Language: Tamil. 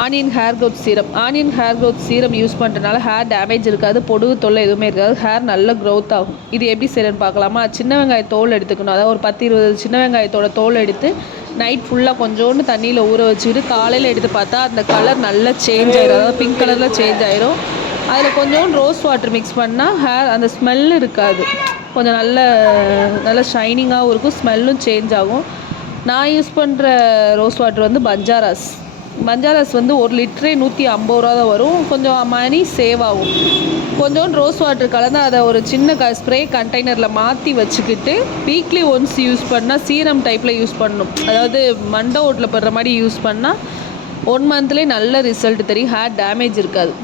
Onion hair growth serum. Onion hair growth serum use பண்ணுறதுனால ஹேர் டேமேஜ் இருக்காது, பொடுகு தொல்லை எதுவுமே இருக்காது, ஹேர் நல்ல க்ரோத் ஆகும். இது எப்படி செய்யறதுன்னு பார்க்கலாமா? சின்ன வெங்காய தோல் எடுத்துக்கணும். அதாவது ஒரு 10-20 சின்ன வெங்காயத்தோட தோல் எடுத்து நைட் ஃபுல்லாக கொஞ்சோண்டு தண்ணியில் ஊற வச்சுக்கிட்டு காலையில் எடுத்து பார்த்தா அந்த கலர் நல்லா சேஞ்ச் ஆகிடும், அதாவது பிங்க் கலரில் சேஞ்ச் ஆகிடும். அதில் கொஞ்சோண்டு ரோஸ் வாட்டர் மிக்ஸ் பண்ணால் ஹேர் அந்த ஸ்மெல் இருக்காது, கொஞ்சம் நல்ல ஷைனிங்காகவும் இருக்கும், ஸ்மெல்லும் சேஞ்ச் ஆகும். நான் யூஸ் பண்ணுற ரோஸ் வாட்டர் வந்து பஞ்சாரஸ் வந்து 1 லிட்டரே 150 ரூபா தான் வரும். கொஞ்சம் மணி சேவ் ஆகும். கொஞ்சோண்டு ரோஸ் வாட்டர் கலந்து அதை ஒரு சின்ன ஸ்ப்ரே கண்டெய்னரில் மாற்றி வச்சுக்கிட்டு வீக்லி ஒன்ஸ் யூஸ் பண்ணால் சீரம் டைப்பில் யூஸ் பண்ணணும். அதாவது மண்டை ஓட்டில் படுற மாதிரி யூஸ் பண்ணால் 1 மந்த்லேயே நல்ல ரிசல்ட் தெரியும், ஹேர் டேமேஜ் இருக்காது.